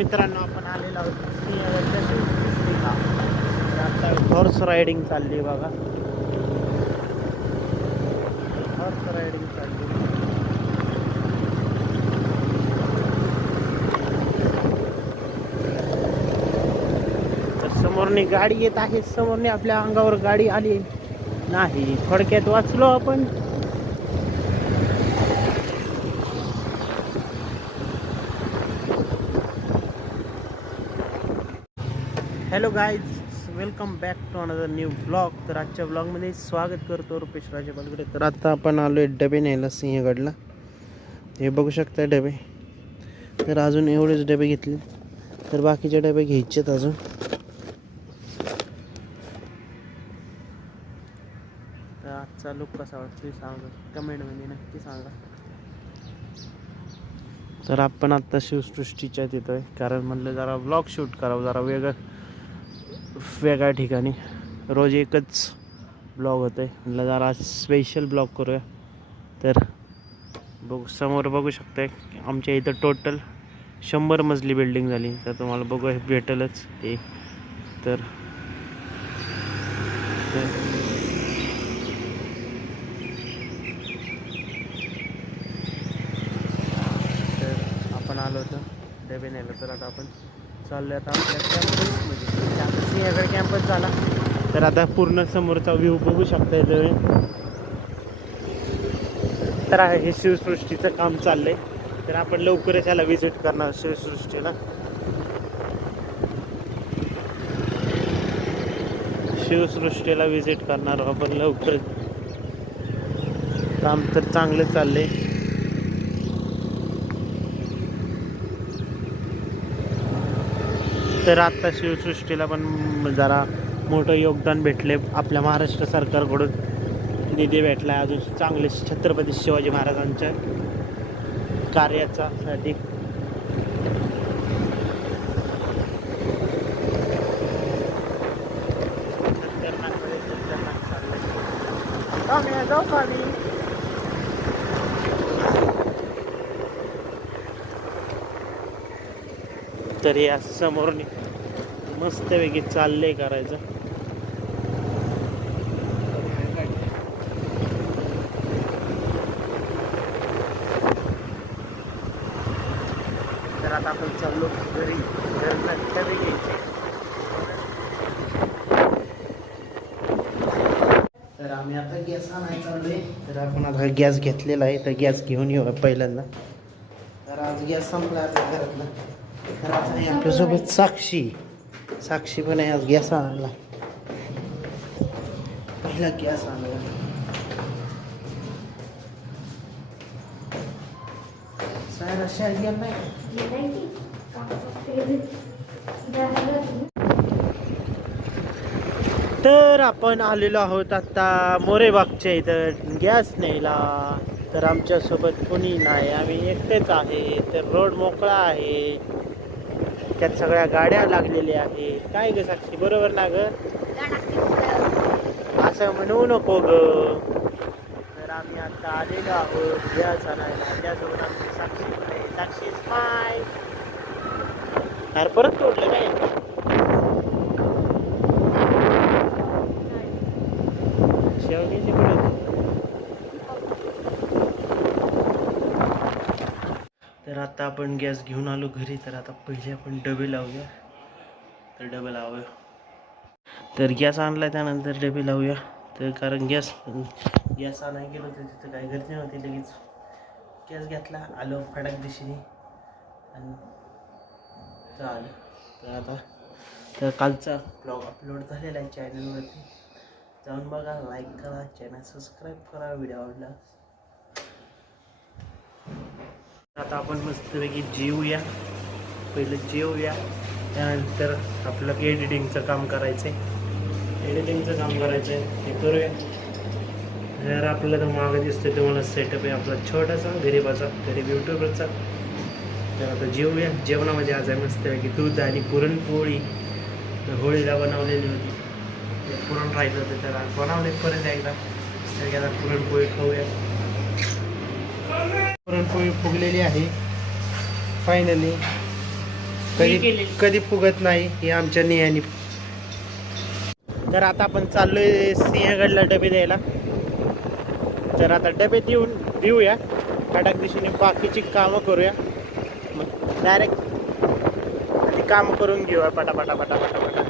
मित्रांनो आपण आलेलो आहोत सिंहगडच्या आता हॉर्स रायडिंग चालली आहे बघा. हॉर्स रायडिंग चालली आहे. तर समोरने गाडी येत आहे समोरने आपल्या अंगावर गाडी आली. नाही थोडक्यात वाचलो आपण. Hello guys welcome back to another new blog तर आजच्या ब्लॉगमध्ये स्वागत करतो रुपेश राजे तर आता आपण आलो आहे डबे न्यायला सिंहगडला. हे बघू शकता डबे. तर अजून एवढेच डबे घेतले. तर बाकीचे डबे घ्यायचेत अजून. तर आजचा लुक कसा वाटतो सांगा. कमेंटमध्ये नक्की सांगा. तर आपण आत्ता शिवसृष्टीच्या तिथं आहे. कारण म्हणलं जरा ब्लॉग शूट करावं जरा वेगळं वेगळ्या ठिकाणी. रोज एकच ब्लॉग होतं आहे म्हटलं जरा स्पेशल ब्लॉग करूया. तर बघू समोर बघू शकताय आमच्या इथं टोटल शंभर मजली बिल्डिंग झाली. तर तुम्हाला बघू भेटेलच ते. तर तर- तर आपण आलो होतो. डबे नेलं तर आता आपण चाललो आता आपल्या कॅम्पसमध्ये आता सिंहगड कॅम्पस झाला तर आता पूर्ण समोरचा व्ह्यू बघू शकता तुम्ही. तर आहे हे शिवसृष्टीचं काम चाललंय. तर आपण लवकरच याला व्हिजिट करणार शिवसृष्टीला. शिवसृष्टीला व्हिजिट करणार आपण लवकर काम तर चांगलं चाललंय. तर आता शिवसृष्टीला पण जरा मोठं योगदान भेटले. आपल्या महाराष्ट्र सरकारकडून निधी भेटला अजून चांगले छत्रपती शिवाजी महाराजांच्या कार्याचा साठी जाऊ का तर हे असं समोर मस्तपैकी चाललंय करायचं. तर आता आपण चाललो घरी. घ्यायचे तर आम्ही आता गॅस आणायला चाललोय. तर आपण आता गॅस घेतलेला आहे. तर गॅस घेऊन येऊ पहिल्यांदा. तर आज गॅस संपला आता घरातला. तर आज आहे आपल्यासोबत साक्षी. साक्षी पण आहे आज गॅस आणायला. पहिला गॅस आणायला. सायरा शाळेत गेला नाही? तर आपण आलेलो आहोत आता मोरेबागच्या इथं गॅस न्यायला. तर आमच्यासोबत कोणी नाही. आम्ही एकटेच आहे. तर रोड मोकळा आहे. त्यात सगळ्या गाड्या लागलेल्या आहेत. काय ग साक्षी बरोबर ना ग? असं म्हणू नको ग. तर आम्ही आता आलेलो आहोत या चालायला त्यासोबत आमची साक्षी आहे साक्षी स्माय अरे परत तोडलं काय? शेवग्याची आता आपण गॅस घेऊन आलो घरी तर आता पहिले आपण डबे लावूया. तर डबे लावूया. तर गॅस आणला त्यानंतर डबे लावूया. तर कारण गॅस गॅस आणायला गेलो तर तिथं काय गर्दी नव्हती लगेच गॅस घेतला आलो फडाक दिशेने. आणि चालेल तर आता तर कालचा ब्लॉग अपलोड झालेला आहे चॅनलवरती जाऊन बघा लाईक करा चॅनल सबस्क्राईब करा व्हिडिओ आवडला आता आपण मस्तपैकी जेवूया पहिलं जेवूया त्यानंतर आपलं एडिटिंगचं काम करायचं आहे एडिटिंगचं काम करायचं आहे ते करूया. जर आपल्याला तर मागं दिसतं तुम्हाला सेटअप आहे आपला छोटासा गरीबाचा गरीब युट्यूबरचा तर आता जेवूया जेवणामध्ये आज आहे मस्तपैकी दूध आणि पुरणपोळी. होळीला बनवलेली होती. पुरण राहिलं होतं त्याला बनवले परत एकदा. तर आता पुरणपोळी खाऊया. पुरणपोळी फुगलेली आहे. फायनली कधी. कधी फुगत नाही ही आमच्या नियानी तर आता आपण चाललोय सिंहगडला डबे द्यायला. तर आता डबे देऊन देऊया. खडक दिशेने बाकीची कामं करूया. मग डायरेक्ट आधी कामं करून घेऊया. पटापटा पटा पटा पटा